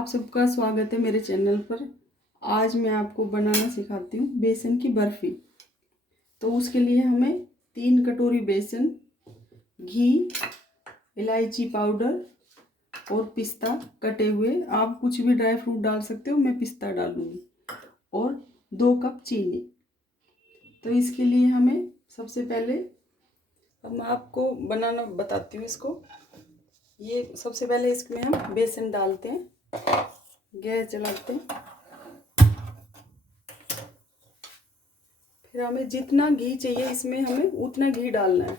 आप सबका स्वागत है मेरे चैनल पर। आज मैं आपको बनाना सिखाती हूँ बेसन की बर्फ़ी। तो उसके लिए हमें 3 कटोरी बेसन, घी, इलायची पाउडर और पिस्ता कटे हुए, आप कुछ भी ड्राई फ्रूट डाल सकते हो, मैं पिस्ता डालूँगी, और 2 कप चीनी। तो इसके लिए हमें सबसे पहले, अब मैं आपको बनाना बताती हूँ इसको। ये सबसे पहले इसमें हम बेसन डालते हैं, गैस जलाते हैं। फिर हमें जितना घी चाहिए इसमें हमें उतना घी डालना है।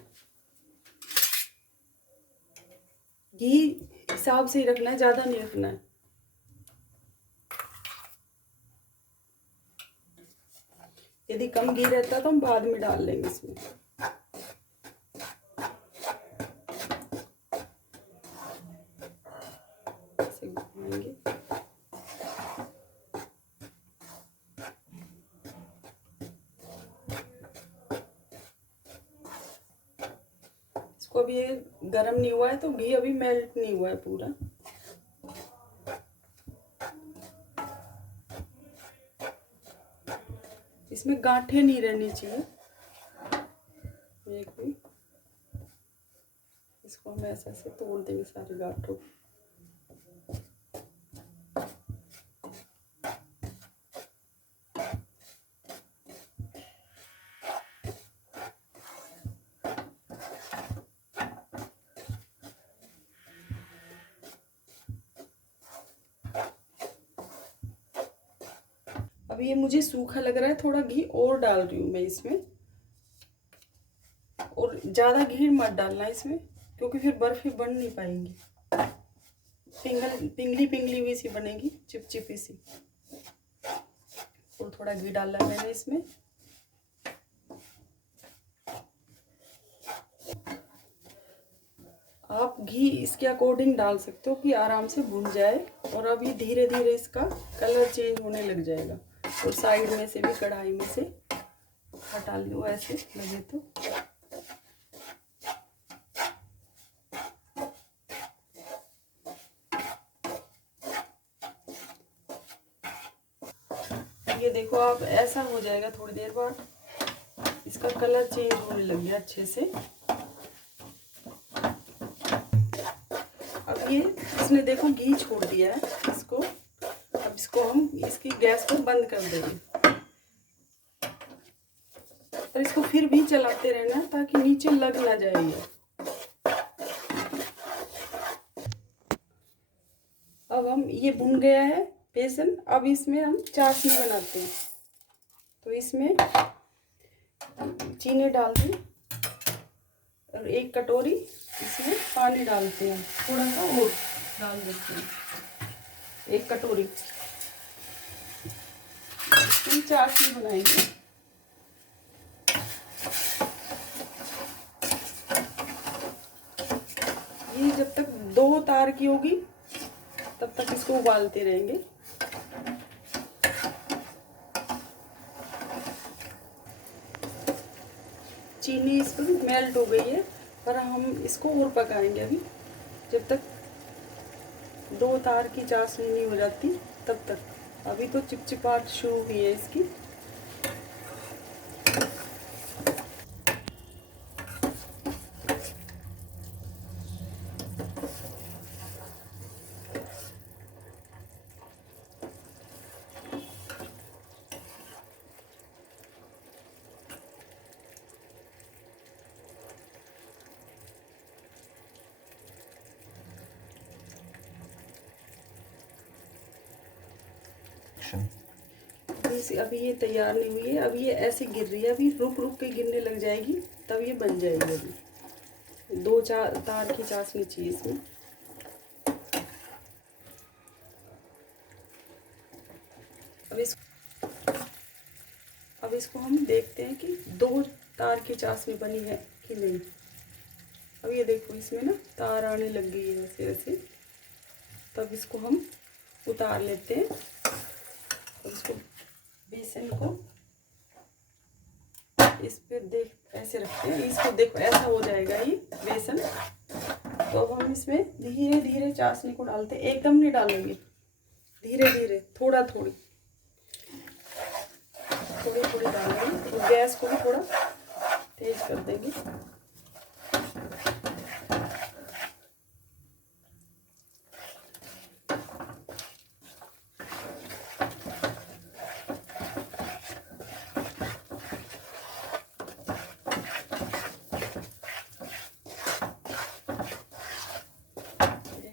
घी हिसाब से ही रखना है, ज़्यादा नहीं रखना है। यदि कम घी रहता तो हम बाद में डाल लेंगे इसमें। ऐसे घुमाएंगे। इसको अभी ये गर्म नहीं हुआ है तो घी अभी मेल्ट नहीं हुआ है पूरा। इसमें गांठें नहीं रहनी चाहिए एक भी। इसको हम ऐसे ऐसे तोड़ देंगे सारे गांठों। अब ये मुझे सूखा लग रहा है, थोड़ा घी और डाल रही हूँ मैं इसमें। और ज़्यादा घी मत डालना इसमें, क्योंकि फिर बर्फी बन नहीं पाएंगी। पिंगली पिंगली हुई सी बनेगी, चिपचिपी सी। और थोड़ा घी डाला है मैंने इसमें। आप घी इसके अकॉर्डिंग डाल सकते हो कि आराम से भुन जाए। और अब ये धीरे धीरे इसका कलर चेंज होने लग जाएगा। और साइड में से भी, कढ़ाई में से हटा लो ऐसे लगे तो। ये देखो, आप ऐसा हो जाएगा थोड़ी देर बाद, इसका कलर चेंज होने लग गया अच्छे से। अब ये इसने देखो घी छोड़ दिया है इसको। अब इसको हम इसकी गैस को बंद कर देंगे। और इसको फिर भी चलाते रहना ताकि नीचे लग ना जाए ये। अब हम ये भुन गया है बेसन। अब इसमें हम चाशनी बनाते हैं। तो इसमें चीनी डाल दें और 1 कटोरी इसमें पानी डालते हैं, थोड़ा सा और डाल देते हैं 1 कटोरी। इसकी चाशनी बनाएंगे। ये जब तक 2 तार की होगी तब तक इसको उबालते रहेंगे। चीनी इस पर मेल्ट हो गई है, पर हम इसको और पकाएंगे अभी, जब तक 2 तार की चाशनी नहीं हो जाती तब तक। अभी तो चिपचिपाहट शुरू हुई है इसकी। अभी ये तैयार नहीं हुई है, अभी ये ऐसे गिर रही है। अभी रुक रुक के गिरने लग जाएगी तब ये बन जाएगी। अभी 2 तार की चाशनी चाहिए इसमें। अब इसको हम देखते हैं कि 2 तार की चाशनी बनी है कि नहीं। अब ये देखो, इसमें ना तार आने लग गई है ऐसे ऐसे। तब इसको हम उतार लेते हैं। और इसको, बेसन को इस पे देख ऐसे रखते हैं। इसको देखो, ऐसा हो जाएगा ये बेसन। तो अब हम इसमें धीरे धीरे चाशनी को डालते हैं, एकदम नहीं डालेंगे। धीरे धीरे थोड़ा थोड़ी थोड़ी थोड़ी डालेंगे और गैस को भी थोड़ा तेज कर देंगे।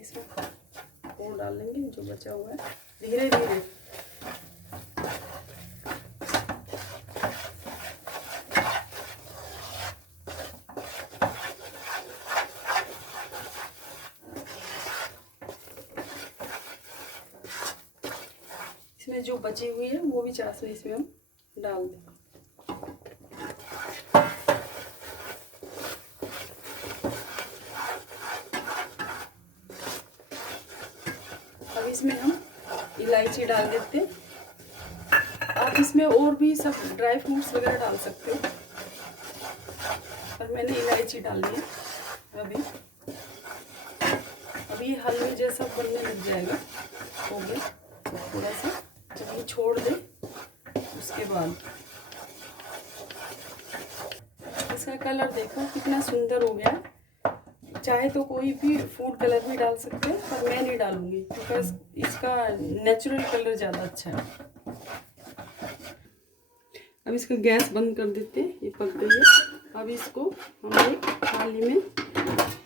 इसमें और डाल लेंगे जो बचा हुआ है धीरे धीरे। इसमें जो बची हुई है वो भी चाशनी इसमें हम डाल दें। अब इसमें हम इलायची डाल देते हैं। आप इसमें और भी सब ड्राई फ्रूट्स वगैरह डाल सकते हो, पर मैंने इलायची डाली है। अभी ये हलवे जैसा बनने लग जाएगा, हो गया थोड़ा सा। जब ये छोड़ दे उसके बाद इसका कलर देखो कितना सुंदर हो गया। चाहे तो कोई भी फूड कलर भी डाल सकते हैं, पर मैं नहीं डालूंगी क्योंकि इसका नेचुरल कलर ज़्यादा अच्छा है। अब इसका गैस बंद कर देते हैं, ये पक गई है। अब इसको हम एक थाली में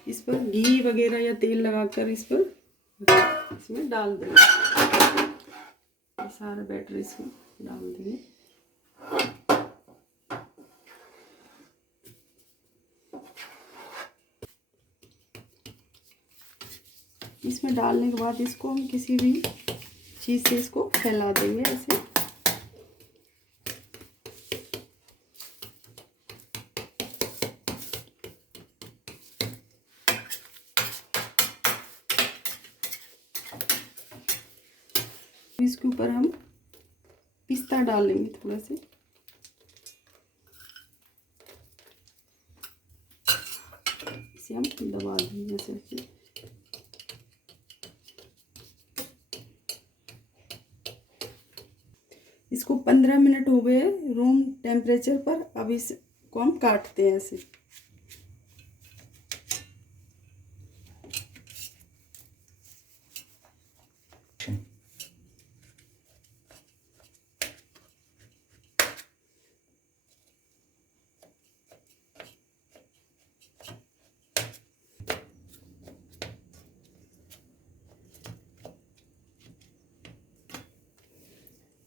इस पर घी वगैरह या तेल लगाकर इसमें डाल देंगे। ये सारा बैटर इसमें डाल देंगे। इसमें डालने के बाद इसको हम किसी भी चीज़ से इसको फैला देंगे ऐसे। इसके ऊपर हम पिस्ता डालेंगे थोड़ा से। इसे हम दबा देंगे ऐसे। इसको 15 मिनट हो गए रूम टेम्परेचर पर। अब इसको हम काटते हैं ऐसे।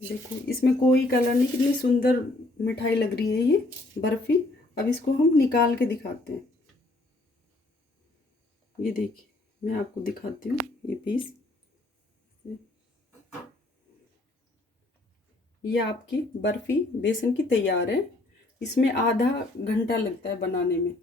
देखो इसमें कोई कलर नहीं, कितनी सुंदर मिठाई लग रही है ये बर्फी। अब इसको हम निकाल के दिखाते हैं। ये देखिए मैं आपको दिखाती हूँ ये पीस। ये आपकी बर्फी बेसन की तैयार है। इसमें आधा घंटा लगता है बनाने में।